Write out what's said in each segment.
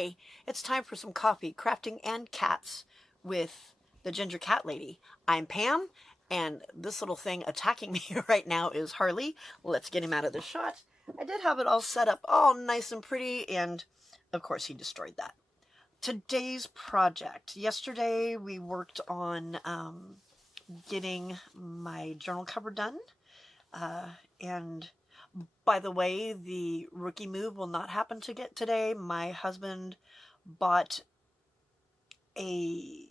Hi, it's time for some coffee, crafting, and cats with the Ginger Cat Lady. I'm Pam, and this little thing attacking me right now is Harley. Let's get him out of the shot. I did have it all set up all nice and pretty, and of course he destroyed that. Today's project. Yesterday we worked on getting my journal cover done, and by the way, the rookie move will not happen to get today. My husband bought a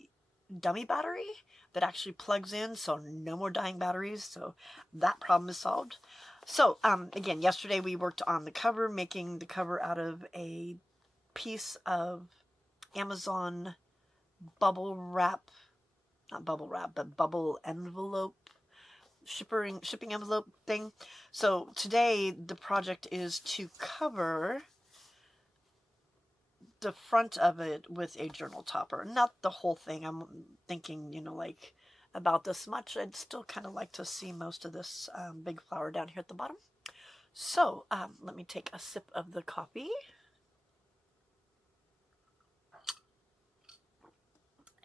dummy battery that actually plugs in, so no more dying batteries, so that problem is solved. So again, yesterday we worked on the cover, making the cover out of a piece of Amazon bubble wrap, not bubble wrap, but bubble envelope, shipping envelope thing. So today the project is to cover the front of it with a journal topper. Not the whole thing. I'm thinking, like about this much. I'd still kind of like to see most of this big flower down here at the bottom. So let me take a sip of the coffee.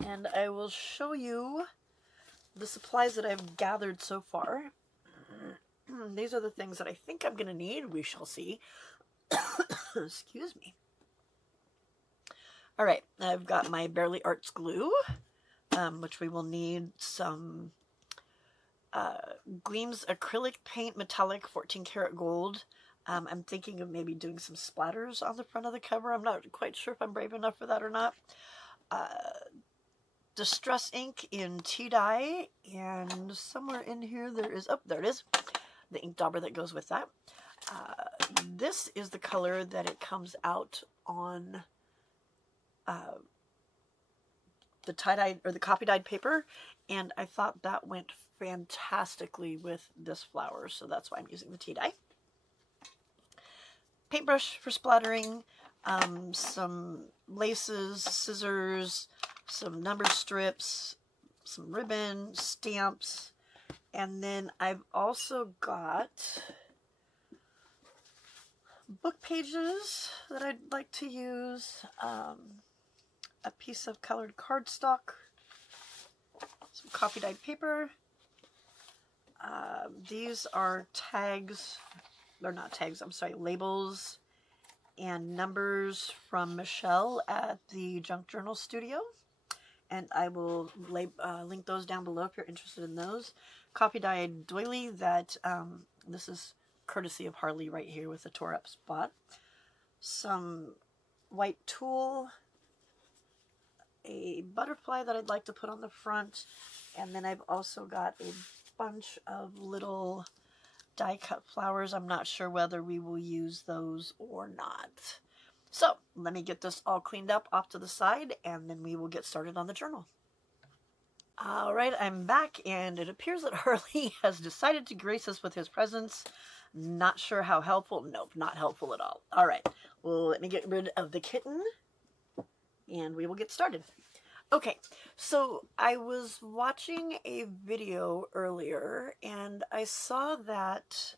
And I will show you the supplies that I've gathered so far. These are the things that I think I'm going to need. We shall see. Excuse me. All right, I've got my Barely Arts glue, which we will need some Gleams acrylic paint, metallic 14 karat gold. I'm thinking of maybe doing some splatters on the front of the cover. I'm not quite sure if I'm brave enough for that or not. Distress ink in tea dye, and somewhere in here there is, oh, there it is, the ink dauber that goes with that. This is the color that it comes out on the tie-dyed or the copy-dyed paper, and I thought that went fantastically with this flower, so that's why I'm using the tea dye. Paintbrush for splattering, some laces, scissors, some number strips, some ribbon, stamps, and then I've also got book pages that I'd like to use, a piece of colored cardstock, some copy dyed paper. These are tags, they're not tags, I'm sorry, labels and numbers from Michelle at the Junk Journal Studio. And I will link those down below if you're interested in those. Copy dyed doily that, this is courtesy of Harley right here with a tore up spot. Some white tulle, a butterfly that I'd like to put on the front, and then I've also got a bunch of little die cut flowers. I'm not sure whether we will use those or not. So let me get this all cleaned up off to the side, and then we will get started on the journal. All right, I'm back, and it appears that Harley has decided to grace us with his presence. Not sure how helpful. Nope, not helpful at all. All right, well, let me get rid of the kitten, and we will get started. Okay, so I was watching a video earlier, and I saw that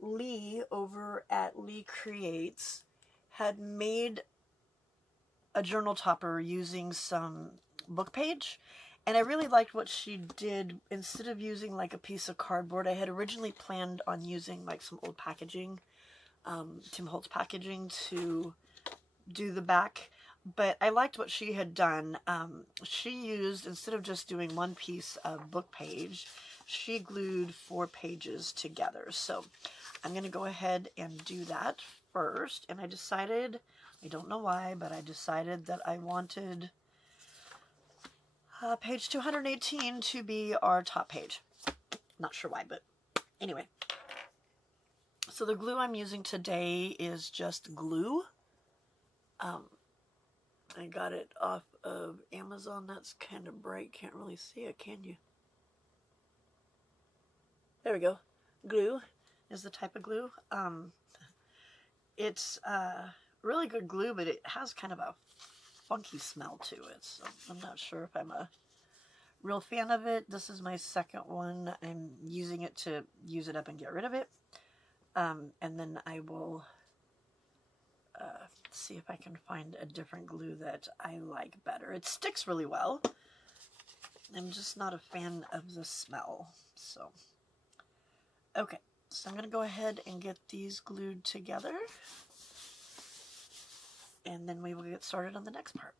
Lee over at Lee Creates had made a journal topper using some book page, and I really liked what she did. Instead of using like a piece of cardboard, I had originally planned on using like some old packaging, Tim Holtz packaging, to do the back, but I liked what she had done. She used, instead of just doing one piece of book page, she glued 4 pages together. So I'm going to go ahead and do that first, and I decided, I don't know why, but I decided that I wanted page 218 to be our top page. Not sure why, but anyway. So the glue I'm using today is just glue. I got it off of Amazon. That's kind of bright. Can't really see it, can you? There we go. Glue is the type of glue. It's really good glue, but it has kind of a funky smell to it, so I'm not sure if I'm a real fan of it. This is my second one. I'm using it to use it up and get rid of it. And then I will see if I can find a different glue that I like better. It sticks really well. I'm just not a fan of the smell. So, okay. So I'm going to go ahead and get these glued together. And then we will get started on the next part.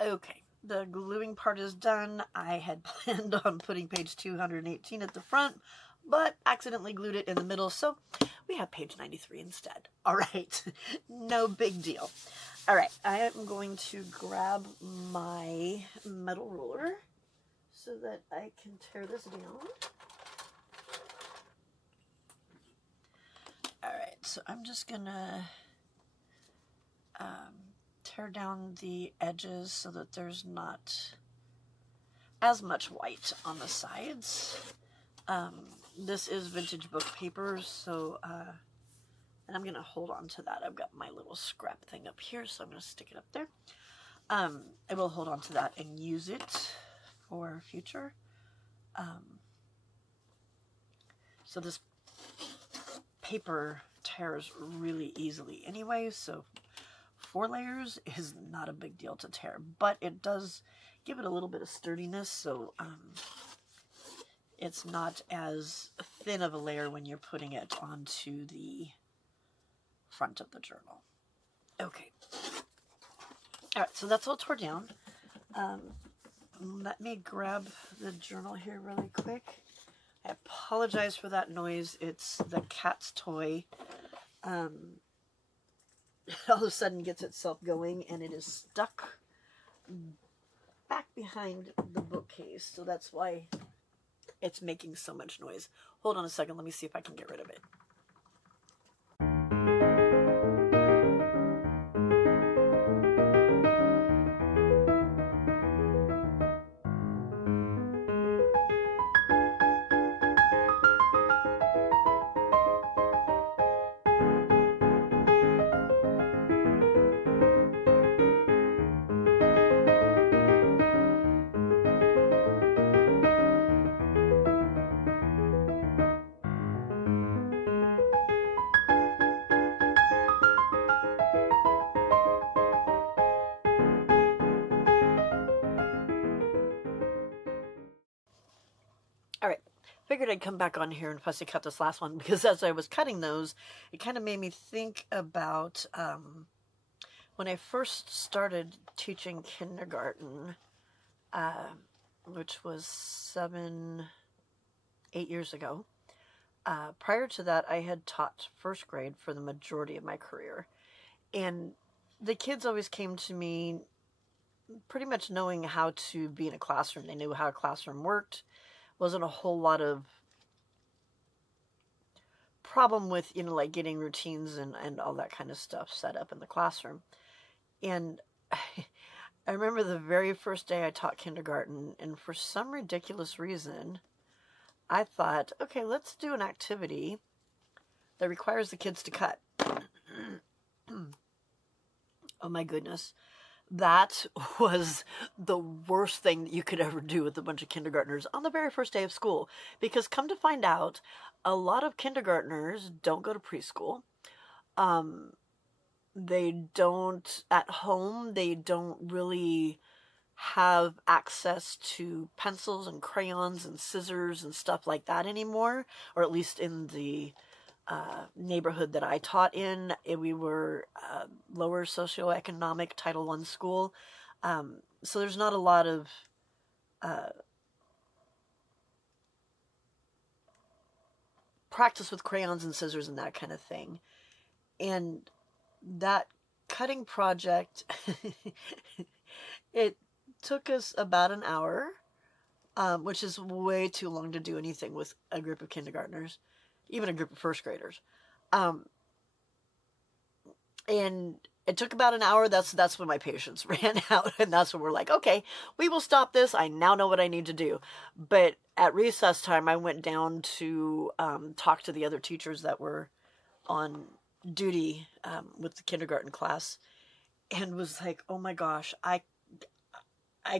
Okay, the gluing part is done. I had planned on putting page 218 at the front, but accidentally glued it in the middle, so we have page 93 instead. All right, no big deal. All right, I am going to grab my metal ruler so that I can tear this down. All right, so I'm just gonna tear down the edges so that there's not as much white on the sides. This is vintage book paper, so and I'm going to hold on to that. I've got my little scrap thing up here, so I'm going to stick it up there. I will hold on to that and use it for future. So this paper tears really easily anyway, so 4 layers is not a big deal to tear, but it does give it a little bit of sturdiness, so it's not as thin of a layer when you're putting it onto the front of the journal. Okay. All right, so that's all tore down. Let me grab the journal here really quick. I apologize for that noise. It's the cat's toy. All of a sudden gets itself going, and it is stuck back behind the bookcase, so that's why it's making so much noise. Hold on a second, let me see if I can get rid of it. All right, figured I'd come back on here and fussy cut this last one, because as I was cutting those, it kind of made me think about when I first started teaching kindergarten, which was 8 years ago. Prior to that, I had taught first grade for the majority of my career, and the kids always came to me pretty much knowing how to be in a classroom. They knew how a classroom worked. Wasn't a whole lot of problem with, like getting routines and all that kind of stuff set up in the classroom. And I remember the very first day I taught kindergarten, and for some ridiculous reason, I thought, okay, let's do an activity that requires the kids to cut. Oh my goodness. That was the worst thing that you could ever do with a bunch of kindergartners on the very first day of school. Because come to find out, a lot of kindergartners don't go to preschool. They don't, at home, they don't really have access to pencils and crayons and scissors and stuff like that anymore, or at least in the neighborhood that I taught in. We were lower socioeconomic Title I school, so there's not a lot of practice with crayons and scissors and that kind of thing. And that cutting project, it took us about an hour, which is way too long to do anything with a group of kindergartners, even a group of first graders. And it took about an hour. That's when my patience ran out, and that's when we're like, okay, we will stop this. I now know what I need to do. But at recess time, I went down to talk to the other teachers that were on duty with the kindergarten class, and was like, oh my gosh, I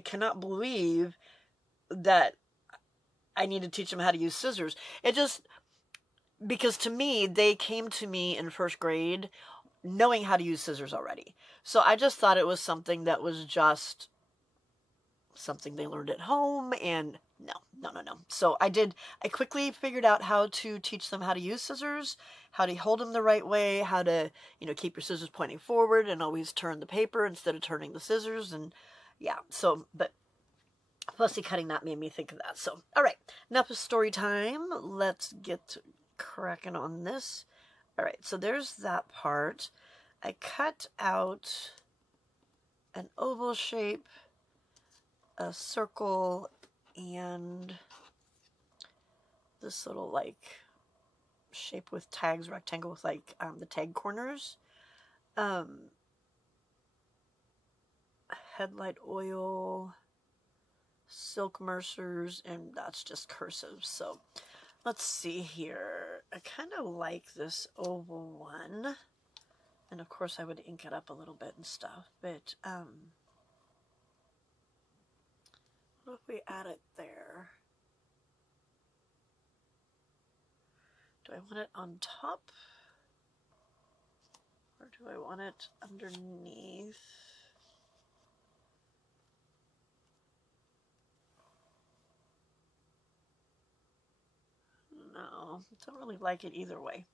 cannot believe that I need to teach them how to use scissors. It just, because to me, they came to me in first grade knowing how to use scissors already. So I just thought it was something that was just something they learned at home, and no. So I quickly figured out how to teach them how to use scissors, how to hold them the right way, how to, keep your scissors pointing forward and always turn the paper instead of turning the scissors. And yeah, so, but fussy cutting that made me think of that. So, all right, enough of story time. Let's get cracking on this. All right, so there's that part. I cut out an oval shape, a circle, and this little like shape with tags, rectangle with like the tag corners. Headlight oil, silk mercers, and that's just cursive. So let's see here. I kind of like this oval one, and of course I would ink it up a little bit and stuff, but what if we add it there? Do I want it on top, or do I want it underneath? No, don't really like it either way.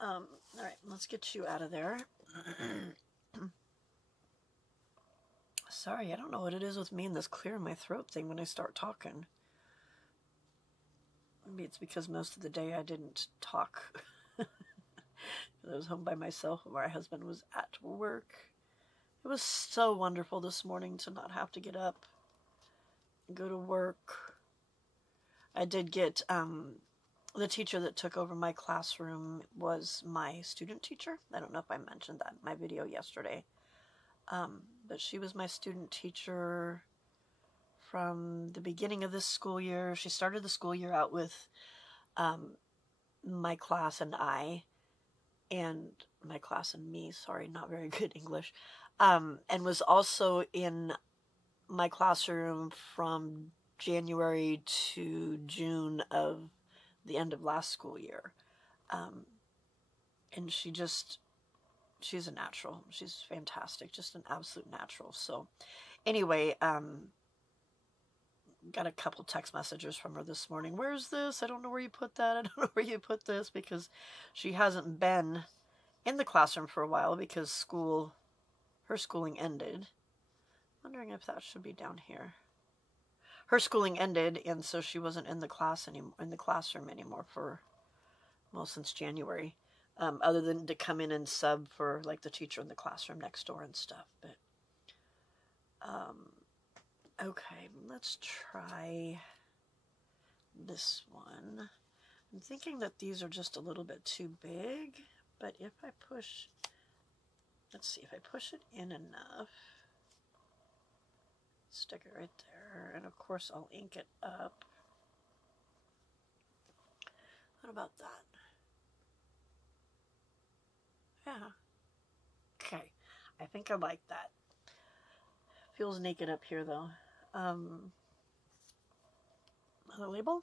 All right, let's get you out of there. Sorry, I don't know what it is with me and this clear in my throat thing when I start talking. Maybe it's because most of the day I didn't talk. I was home by myself while my husband was at work. It was so wonderful this morning to not have to get up and go to work. I did get, the teacher that took over my classroom was my student teacher. I don't know if I mentioned that in my video yesterday. But she was my student teacher from the beginning of this school year. She started the school year out with my class and my class and me, sorry, not very good English, and was also in my classroom from January to June of the end of last school year. And she's a natural. She's fantastic, just an absolute natural. So anyway, got a couple text messages from her this morning. Where's this? I don't know where you put that. I don't know where you put this, because she hasn't been in the classroom for a while because her schooling ended. Wondering if that should be down here. Her schooling ended, and so she wasn't in the classroom anymore for, well, since January. Other than to come in and sub for like the teacher in the classroom next door and stuff. But okay, let's try this one. I'm thinking that these are just a little bit too big, but if I push, let's see, if I push it in enough, stick it right there, and of course I'll ink it up. What about that? Yeah. Okay. I think I like that. Feels naked up here though. Another label?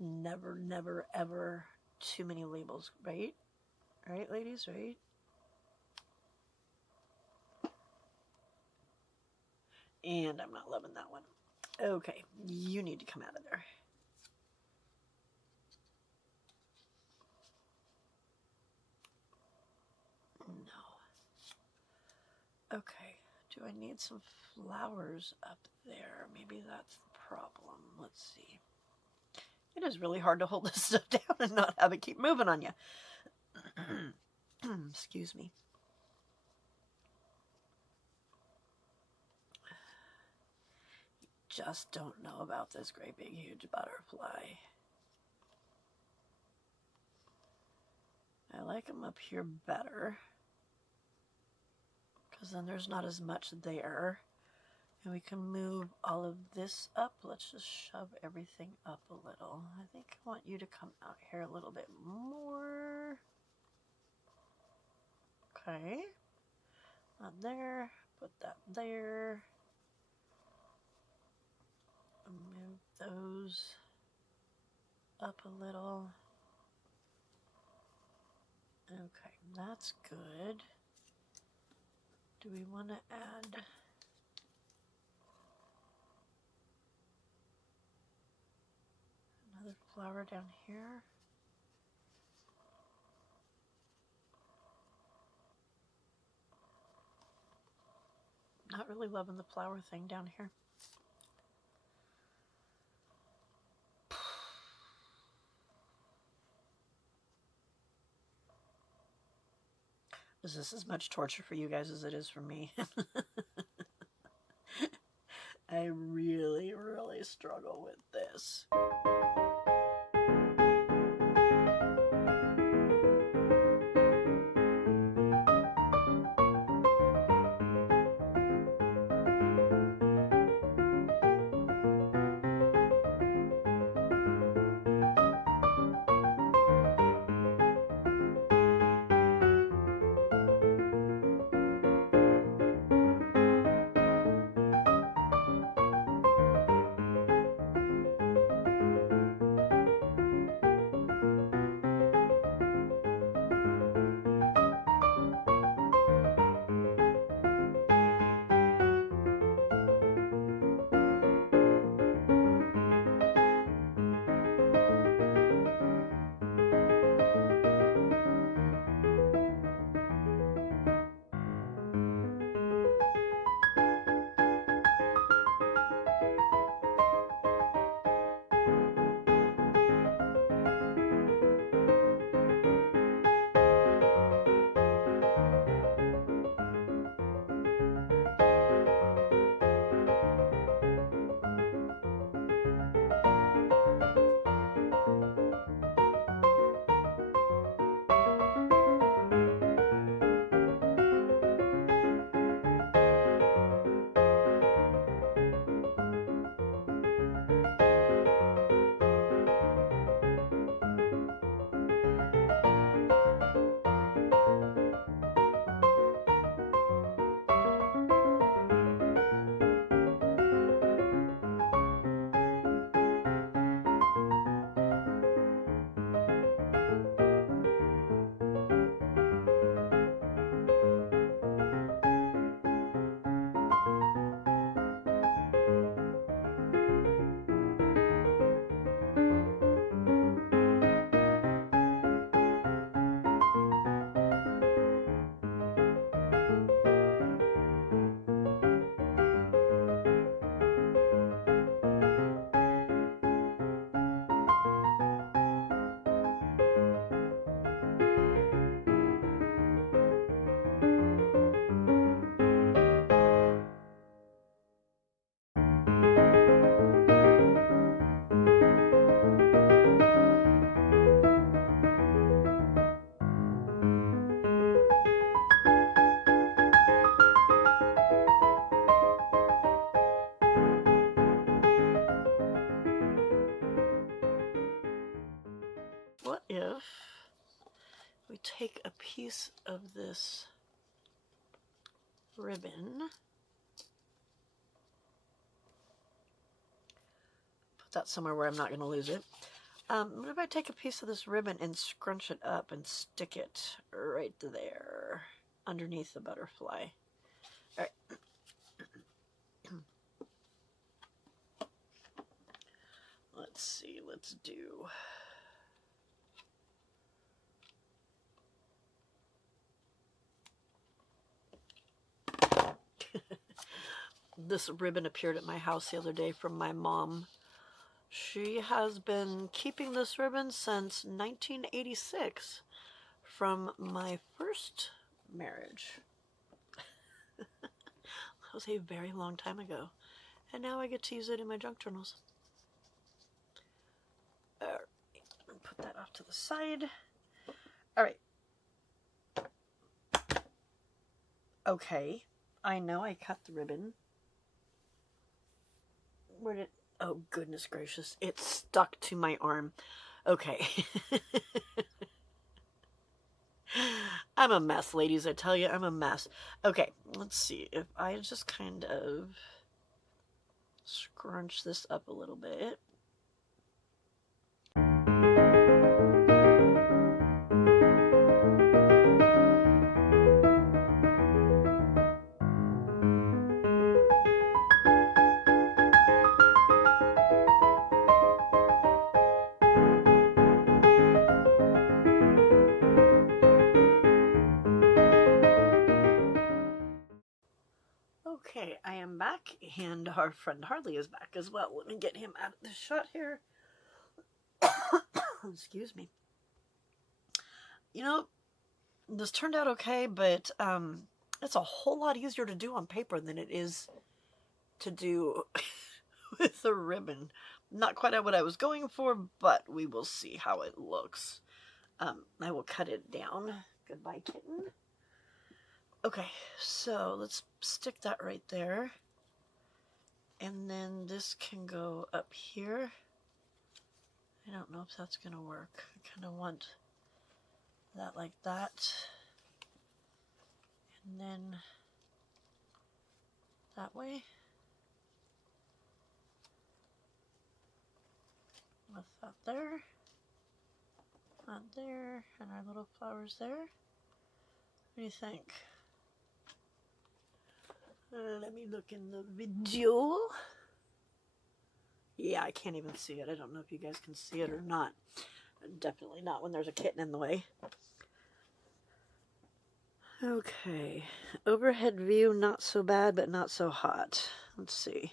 Never, never, ever too many labels, right? Right, ladies, right? And I'm not loving that one. Okay, you need to come out of there. No. Okay, do I need some flowers up there? Maybe that's the problem. Let's see. It is really hard to hold this stuff down and not have it keep moving on you. Excuse me. Just don't know about this great big huge butterfly. I like them up here better, because then there's not as much there. And we can move all of this up. Let's just shove everything up a little. I think I want you to come out here a little bit more. Okay. On there. Put that there. Move those up a little. Okay, that's good. Do we want to add another flower down here? Not really loving the flower thing down here. Is this as much torture for you guys as it is for me? I really, really struggle with this. What if we take a piece of this ribbon, put that somewhere where I'm not going to lose it. What if I take a piece of this ribbon and scrunch it up and stick it right there underneath the butterfly? All right. Let's see, let's do... This ribbon appeared at my house the other day from my mom. She has been keeping this ribbon since 1986 from my first marriage. That was a very long time ago. And now I get to use it in my junk journals. All right, put that off to the side. All right. Okay, I know I cut the ribbon. Where did... Oh, goodness gracious. It stuck to my arm. Okay. I'm a mess, ladies. I tell you, I'm a mess. Okay, let's see. If I just kind of scrunch this up a little bit. Okay, I am back, and our friend Harley is back as well. Let me get him out of the shot here. Excuse me. You know, this turned out okay, but it's a whole lot easier to do on paper than it is to do with a ribbon. Not quite what I was going for, but we will see how it looks. I will cut it down. Goodbye, kitten. Okay, so let's stick that right there. And then this can go up here. I don't know if that's going to work. I kind of want that like that. And then that way. With that there. That there. And our little flowers there. What do you think? Let me look in the video. Yeah, I can't even see it. I don't know if you guys can see it or not. Definitely not when there's a kitten in the way. Okay. Overhead view, not so bad, but not so hot. Let's see.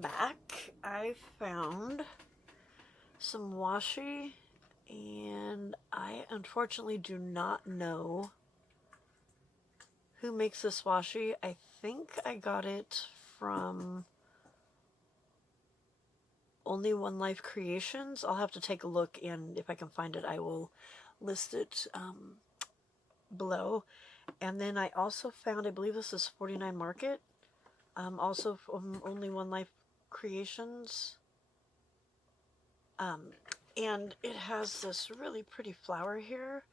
I'm back. I found some washi, and I unfortunately do not know who makes this washi. I think I got it from Only One Life Creations. I'll have to take a look, and if I can find it, I will list it below. And then I also found, I believe this is 49 Market, also from Only One Life Creations. And it has this really pretty flower here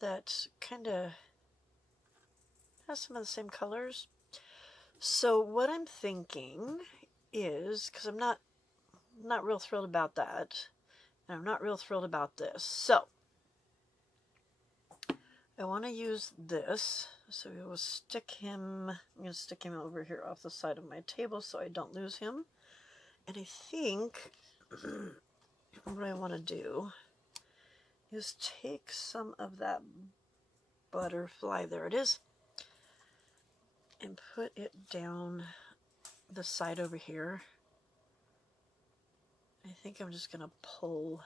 that kind of has some of the same colors. So what I'm thinking is, because I'm not real thrilled about that, and I'm not real thrilled about this. So I want to use this. So we will stick him, I'm going to stick him over here off the side of my table so I don't lose him. And I think what I want to do is take some of that butterfly, there it is, and put it down the side over here. I think I'm just going to pull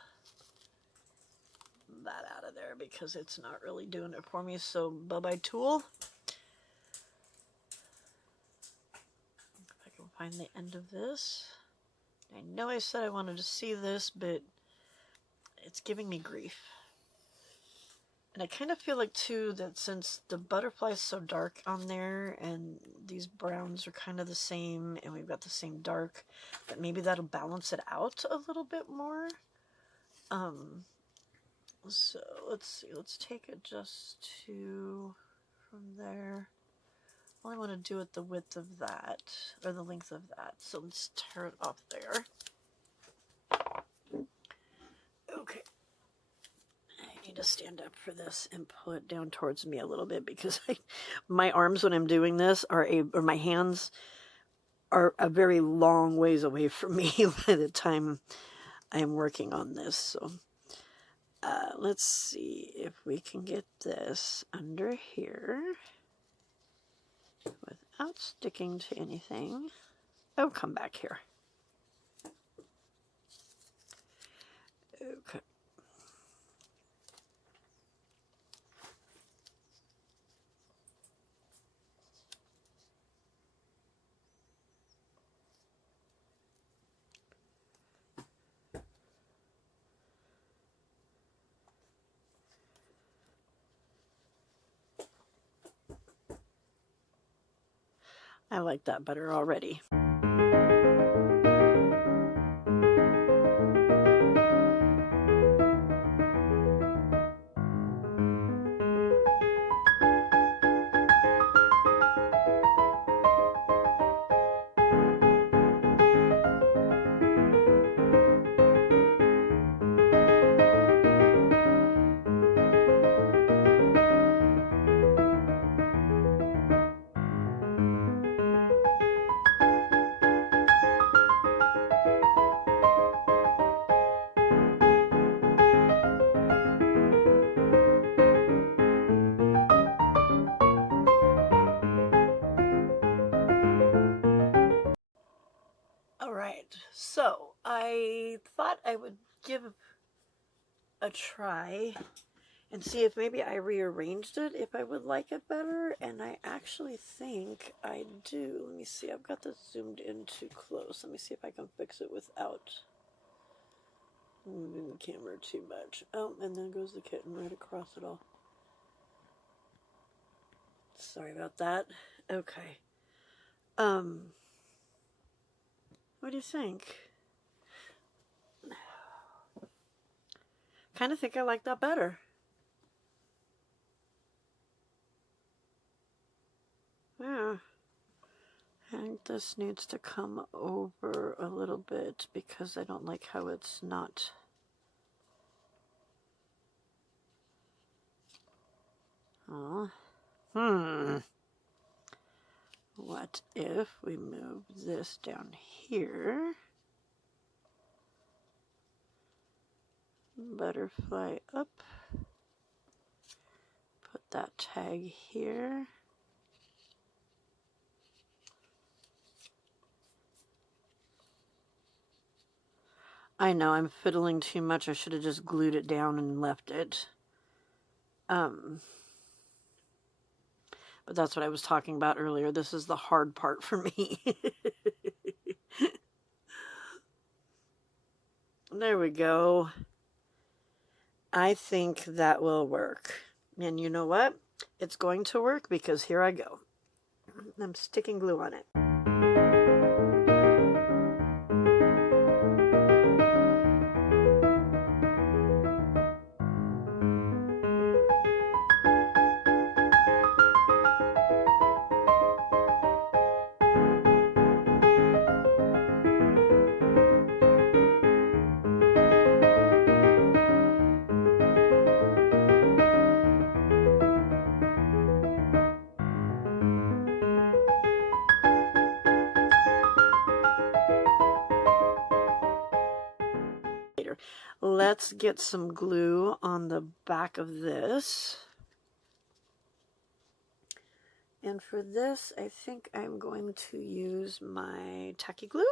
that out of there because it's not really doing it for me. So bye-bye tool. If I can find the end of this. I know I said I wanted to see this, but it's giving me grief. And I kind of feel like too that since the butterfly is so dark on there and these browns are kind of the same and we've got the same dark, that maybe that'll balance it out a little bit more. So let's see, let's take it just to from there. I only want to do it the width of that, or the length of that. So let's tear it off there. Okay. I need to stand up for this and pull it down towards me a little bit because my arms when I'm doing this or my hands are a very long ways away from me by the time I'm working on this. So let's see if we can get this under here without sticking to anything. Oh, come back here. Okay. I like that better already. So I thought I would give a try and see if maybe I rearranged it, if I would like it better, and I actually think I do. Let me see, I've got this zoomed in too close. Let me see if I can fix it without moving the camera too much. Oh, and then goes the kitten right across it all. Sorry about that. Okay. What do you think? Kind of think I like that better. Yeah. I think this needs to come over a little bit because I don't like how it's not. Oh. What if we move this down here? Butterfly up. Put that tag here. I know, I'm fiddling too much. I should have just glued it down and left it. But that's what I was talking about earlier. This is the hard part for me. There we go. I think that will work. And you know what? It's going to work because here I go. I'm sticking glue on it. Let's get some glue on the back of this. And for this, I think I'm going to use my tacky glue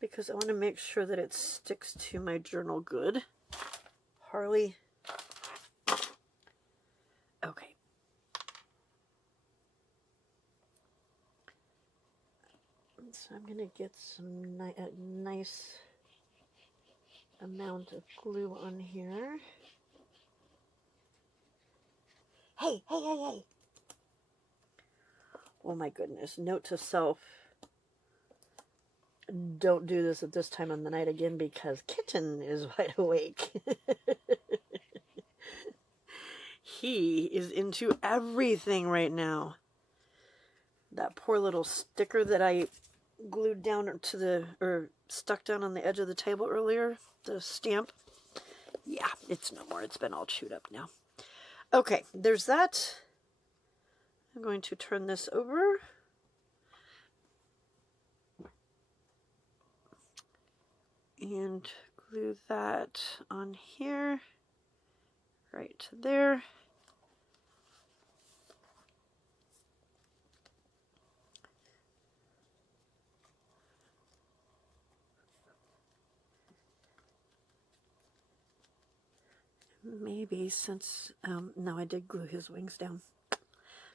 because I want to make sure that it sticks to my journal good. Harley. Okay. So I'm going to get some nice amount of glue on here. Hey, hey, hey, hey. Oh my goodness. Note to self. Don't do this at this time of the night again because Kitten is wide awake. He is into everything right now. That poor little sticker that I glued down to the, or stuck down on the edge of the table earlier, the stamp. Yeah, it's no more. It's been all chewed up now. Okay, there's that. I'm going to turn this over. And glue that on here, right there. Maybe since, no, I did glue his wings down.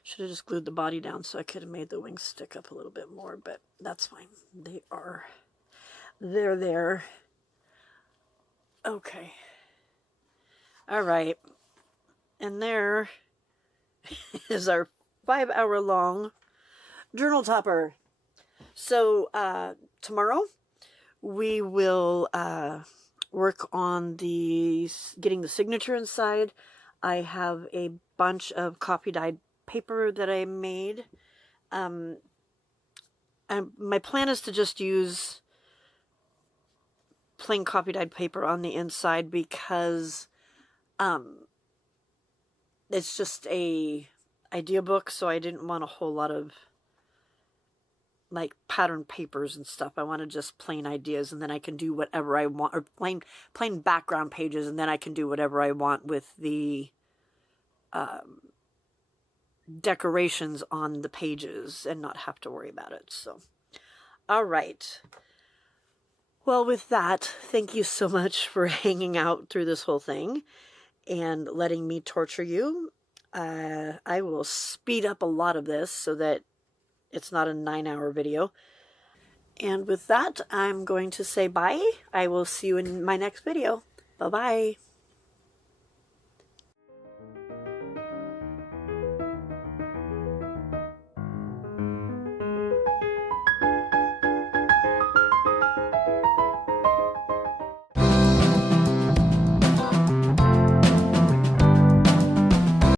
Should have just glued the body down so I could have made the wings stick up a little bit more, but that's fine. They're there. Okay. All right. And there is our 5-hour-long journal topper. So tomorrow we will work on getting the signature inside. I have a bunch of copy dyed paper that I made. My plan is to just use plain copy dyed paper on the inside because it's just a idea book, so I didn't want a whole lot of like pattern papers and stuff. I wanted just plain ideas, and then I can do whatever I want, or plain background pages, and then I can do whatever I want with the decorations on the pages and not have to worry about it. So, all right. Well, with that, thank you so much for hanging out through this whole thing and letting me torture you. I will speed up a lot of this so that it's not a 9-hour video. And with that, I'm going to say bye. I will see you in my next video. Bye-bye.